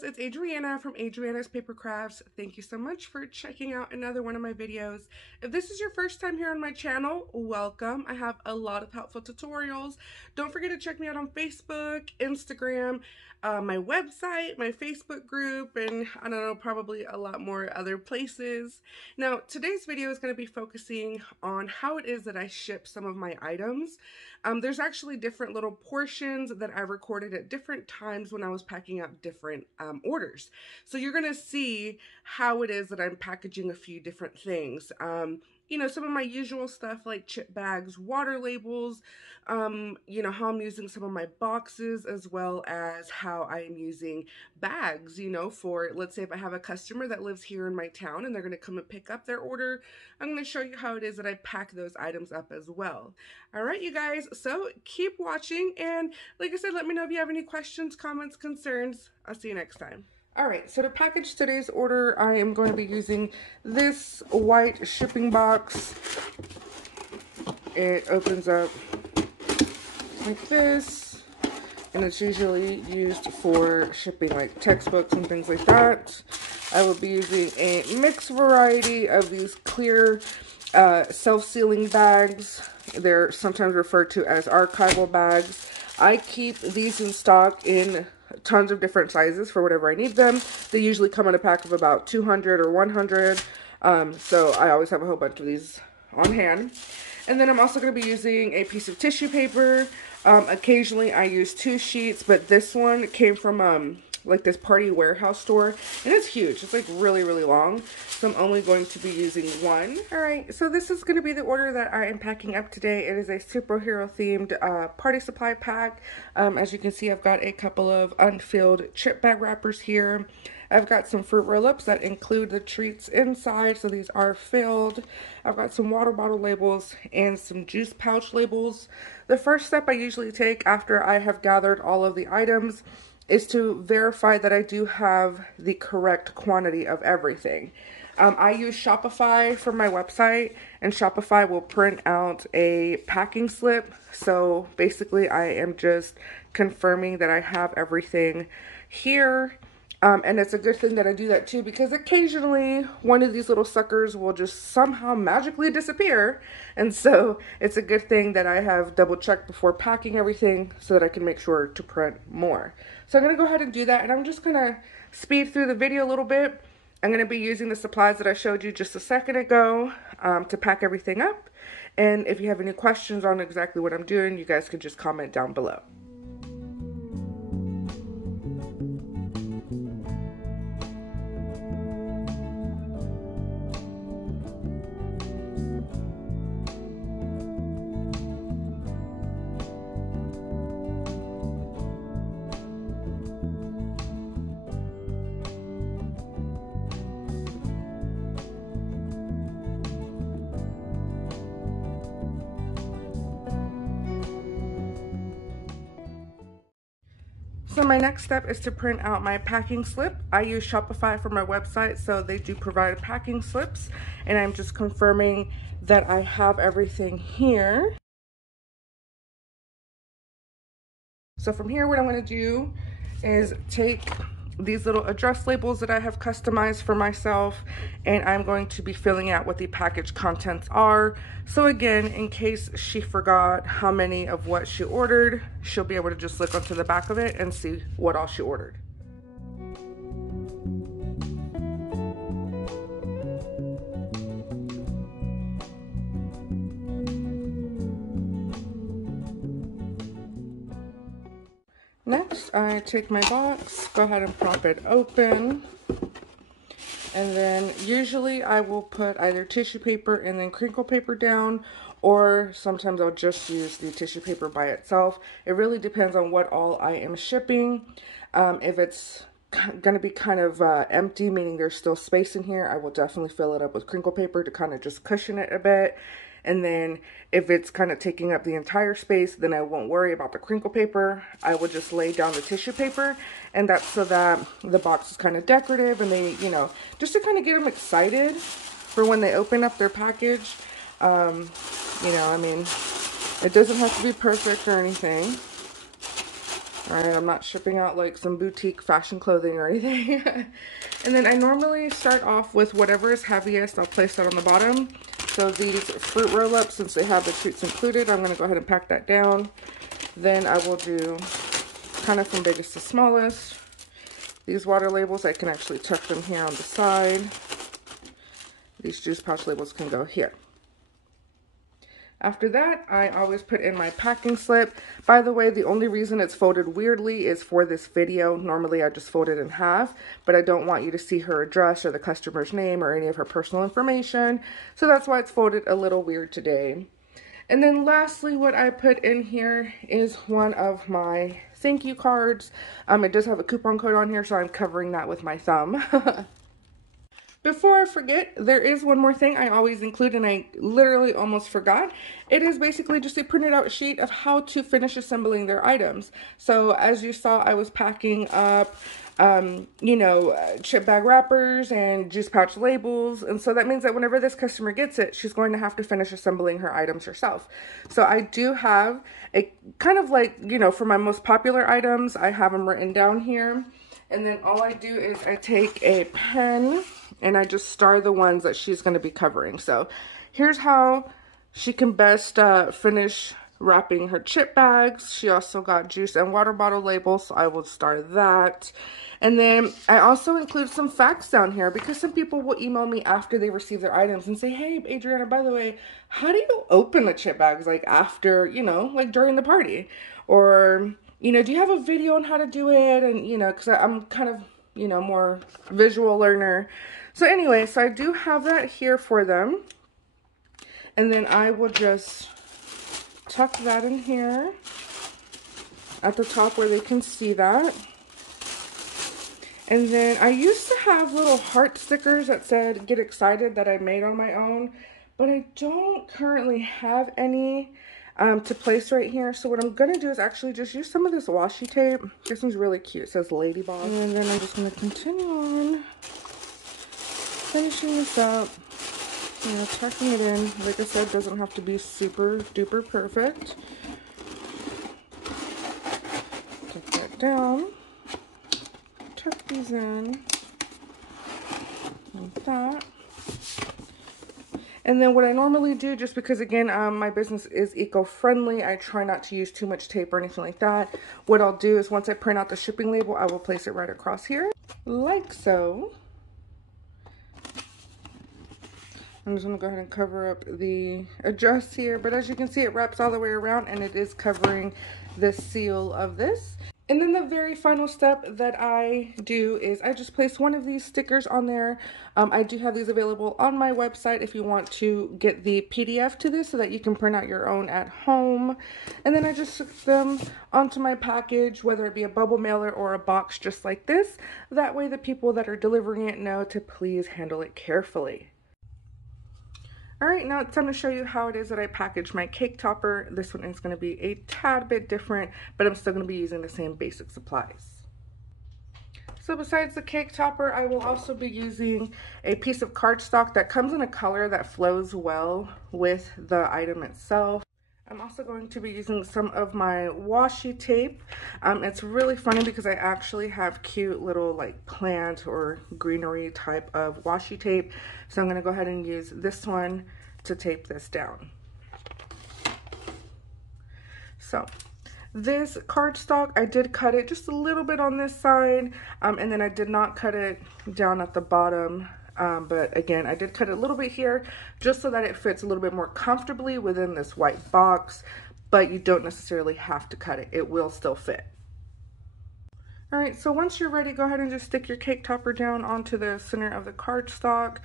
loves, it's Adriana from Adriana's Paper Crafts. Thank you so much for checking out another one of my videos. If this is your first time here on my channel, welcome. I have a lot of helpful tutorials. Don't forget to check me out on Facebook, Instagram, my website, my Facebook group, and I don't know, probably a lot more other places. Now, today's video is going to be focusing on how it is that I ship some of my items. There's actually different little portions that I recorded at different times when I was packing out different orders. So you're going to see how it is that I'm packaging a few different things. You know, some of my usual stuff like chip bags, water labels, you know, how I'm using some of my boxes, as well as how I am using bags, you know, for, let's say if I have a customer that lives here in my town and they're going to come and pick up their order, I'm going to show you how it is that I pack those items up as well. All right, you guys, so keep watching, and like I said, let me know if you have any questions, comments, concerns. I'll see you next time. Alright, so to package today's order, I am going to be using this white shipping box. It opens up like this, and it's usually used for shipping like textbooks and things like that. I will be using a mixed variety of these clear self-sealing bags. They're sometimes referred to as archival bags. I keep these in stock in tons of different sizes for whatever I need them. They usually come in a pack of about 200 or 100, so I always have a whole bunch of these on hand. And then I'm also going to be using a piece of tissue paper. Occasionally I use 2 sheets, but this one came from like this party warehouse store, and it's huge. It's like really, really long, so I'm only going to be using 1. Alright, so this is going to be the order that I am packing up today. It is a superhero themed party supply pack. As you can see, I've got a couple of unfilled chip bag wrappers here. I've got some fruit roll-ups that include the treats inside, so these are filled. I've got some water bottle labels and some juice pouch labels. The first step I usually take after I have gathered all of the items is to verify that I do have the correct quantity of everything. I use Shopify for my website, and Shopify will print out a packing slip. So basically I am just confirming that I have everything here. And it's a good thing that I do that too, because occasionally one of these little suckers will just somehow magically disappear. And so it's a good thing that I have double checked before packing everything so that I can make sure to print more. So I'm going to go ahead and do that, and I'm just going to speed through the video a little bit. I'm going to be using the supplies that I showed you just a second ago to pack everything up. And if you have any questions on exactly what I'm doing, you guys can just comment down below. So my next step is to print out my packing slip. I use Shopify for my website, so they do provide packing slips, and I'm just confirming that I have everything here. So from here, what I'm going to do is take these little address labels that I have customized for myself, and I'm going to be filling out what the package contents are. So again, in case she forgot how many of what she ordered, she'll be able to just look onto the back of it and see what all she ordered. Next, I take my box, go ahead and prop it open, and then usually I will put either tissue paper and then crinkle paper down, or sometimes I'll just use the tissue paper by itself. It really depends on what all I am shipping. If it's going to be kind of empty, meaning there's still space in here, I will definitely fill it up with crinkle paper to kind of just cushion it a bit. And then if it's kind of taking up the entire space, then I won't worry about the crinkle paper. I will just lay down the tissue paper, and that's so that the box is kind of decorative, and they, you know, just to kind of get them excited for when they open up their package. You know, I mean, it doesn't have to be perfect or anything. All right, I'm not shipping out like some boutique fashion clothing or anything. And then I normally start off with whatever is heaviest. I'll place that on the bottom. So these fruit roll-ups, since they have the treats included, I'm going to go ahead and pack that down. Then I will do kind of from biggest to smallest. These water labels, I can actually tuck them here on the side. These juice pouch labels can go here. After that, I always put in my packing slip. By the way, the only reason it's folded weirdly is for this video. Normally, I just fold it in half, but I don't want you to see her address or the customer's name or any of her personal information. So that's why it's folded a little weird today. And then lastly, what I put in here is one of my thank you cards. It does have a coupon code on here, so I'm covering that with my thumb. Before I forget, there is one more thing I always include, and I literally almost forgot. It is basically just a printed out sheet of how to finish assembling their items. So as you saw, I was packing up, you know, chip bag wrappers and juice pouch labels. And so that means that whenever this customer gets it, she's going to have to finish assembling her items herself. So I do have a kind of like, you know, for my most popular items, I have them written down here. And then all I do is I take a pen and I just star the ones that she's going to be covering. So here's how she can best finish wrapping her chip bags. She also got juice and water bottle labels, so I will star that. And then I also include some facts down here because some people will email me after they receive their items and say, hey, Adriana, by the way, how do you open the chip bags like after, you know, like during the party? Or, you know, do you have a video on how to do it? And, you know, because I'm kind of, you know, more visual learner. So anyway, so I do have that here for them. And then I will just tuck that in here at the top where they can see that. And then I used to have little heart stickers that said, get excited, that I made on my own. But I don't currently have any to place right here. So what I'm going to do is actually just use some of this washi tape. This one's really cute. It says Ladybug. And then I'm just going to continue on finishing this up. You know, tucking it in. Like I said, doesn't have to be super duper perfect. Tuck that down. Tuck these in. Like that. And then what I normally do, just because again, my business is eco-friendly, I try not to use too much tape or anything like that. What I'll do is once I print out the shipping label, I will place it right across here, like so. I'm just going to go ahead and cover up the address here, but as you can see, it wraps all the way around and it is covering the seal of this. And then the very final step that I do is I just place one of these stickers on there. I do have these available on my website if you want to get the PDF to this so that you can print out your own at home. And then I just stick them onto my package, whether it be a bubble mailer or a box just like this. That way the people that are delivering it know to please handle it carefully. Alright, now it's time to show you how it is that I package my cake topper. This one is going to be a tad bit different, but I'm still going to be using the same basic supplies. So besides the cake topper, I will also be using a piece of cardstock that comes in a color that flows well with the item itself. I'm also going to be using some of my washi tape. It's really funny because I actually have cute little like plant or greenery type of washi tape. So I'm going to go ahead and use this one to tape this down. So this cardstock, I did cut it just a little bit on this side, and then I did not cut it down at the bottom. But again, I did cut it a little bit here just so that it fits a little bit more comfortably within this white box, but you don't necessarily have to cut it. It will still fit. All right, so once you're ready, go ahead and just stick your cake topper down onto the center of the cardstock.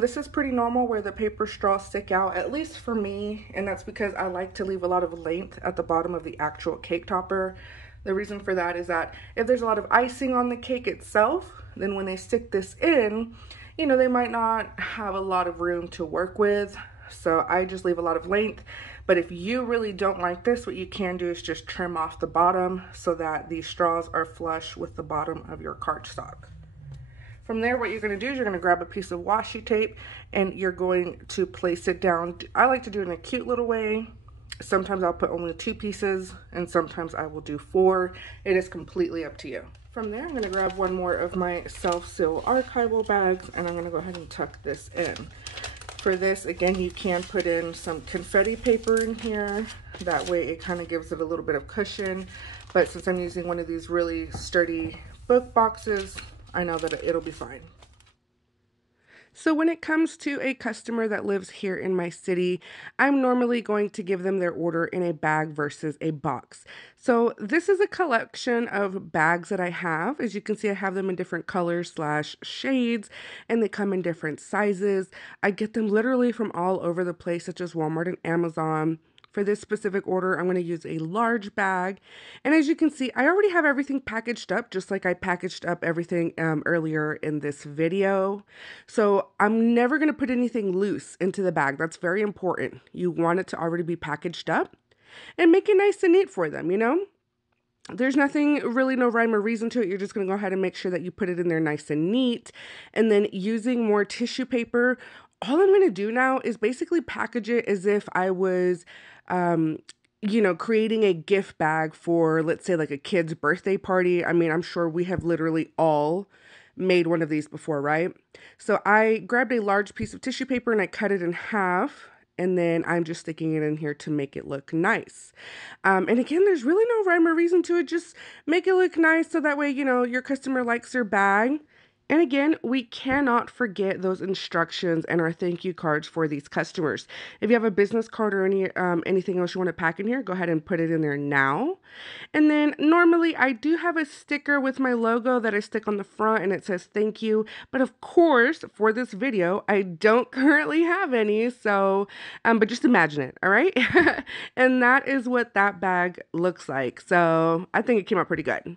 This is pretty normal where the paper straws stick out, at least for me, and that's because I like to leave a lot of length at the bottom of the actual cake topper. The reason for that is that if there's a lot of icing on the cake itself, then when they stick this in, you know, they might not have a lot of room to work with. So I just leave a lot of length. But if you really don't like this, what you can do is just trim off the bottom so that the straws are flush with the bottom of your cardstock. From there, what you're going to do is you're going to grab a piece of washi tape and you're going to place it down. I like to do it in a cute little way. Sometimes I'll put only 2 pieces, and sometimes I will do 4. It is completely up to you. From there, I'm going to grab one more of my self-seal archival bags, and I'm going to go ahead and tuck this in. For this, again, you can put in some confetti paper in here. That way it kind of gives it a little bit of cushion. But since I'm using one of these really sturdy book boxes, I know that it'll be fine. So when it comes to a customer that lives here in my city, I'm normally going to give them their order in a bag versus a box. So this is a collection of bags that I have. As you can see, I have them in different colors / shades, and they come in different sizes. I get them literally from all over the place, such as Walmart and Amazon. For this specific order, I'm going to use a large bag. And as you can see, I already have everything packaged up, just like I packaged up everything earlier in this video. So I'm never going to put anything loose into the bag. That's very important. You want it to already be packaged up and make it nice and neat for them, you know? There's nothing, really no rhyme or reason to it. You're just going to go ahead and make sure that you put it in there nice and neat. And then using more tissue paper, all I'm going to do now is basically package it as if I was creating a gift bag for, let's say, like a kid's birthday party. I mean, I'm sure we have literally all made one of these before, right? So I grabbed a large piece of tissue paper and I cut it in half. And then I'm just sticking it in here to make it look nice. And again, there's really no rhyme or reason to it. Just make it look nice so that way, you know, your customer likes their bag. And again, we cannot forget those instructions and our thank you cards for these customers. If you have a business card or anything else you want to pack in here, go ahead and put it in there now. And then normally I do have a sticker with my logo that I stick on the front and it says thank you. But of course, for this video, I don't currently have any. So, but just imagine it, all right? And that is what that bag looks like. So I think it came out pretty good.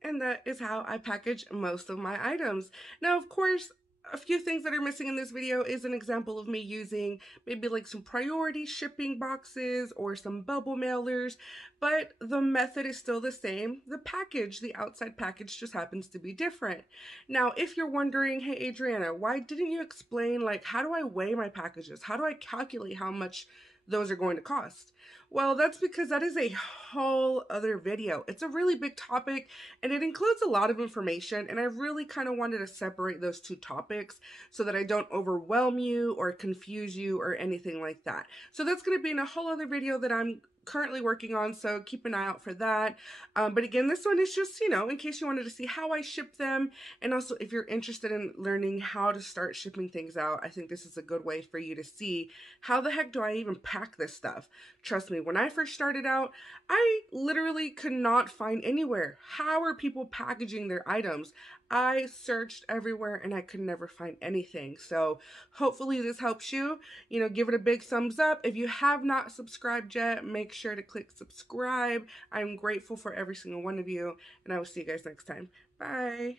And that is how I package most of my items. Now, of course, a few things that are missing in this video is an example of me using maybe like some priority shipping boxes or some bubble mailers, but the method is still the same. The package, the outside package just happens to be different. Now, if you're wondering, hey, Adriana, why didn't you explain, like, how do I weigh my packages? How do I calculate how much those are going to cost? Well, that's because that is a whole other video. It's a really big topic and it includes a lot of information, and I really kind of wanted to separate those two topics so that I don't overwhelm you or confuse you or anything like that. So that's going to be in a whole other video that I'm currently working on, so keep an eye out for that. But again, this one is just, you know, in case you wanted to see how I ship them, and also if you're interested in learning how to start shipping things out, I think this is a good way for you to see how the heck do I even pack this stuff. Trust me, when I first started out, I literally could not find anywhere. How are people packaging their items? I searched everywhere and I could never find anything. So hopefully this helps you. You know, give it a big thumbs up. If you have not subscribed yet, make sure to click subscribe. I'm grateful for every single one of you, and I will see you guys next time. Bye.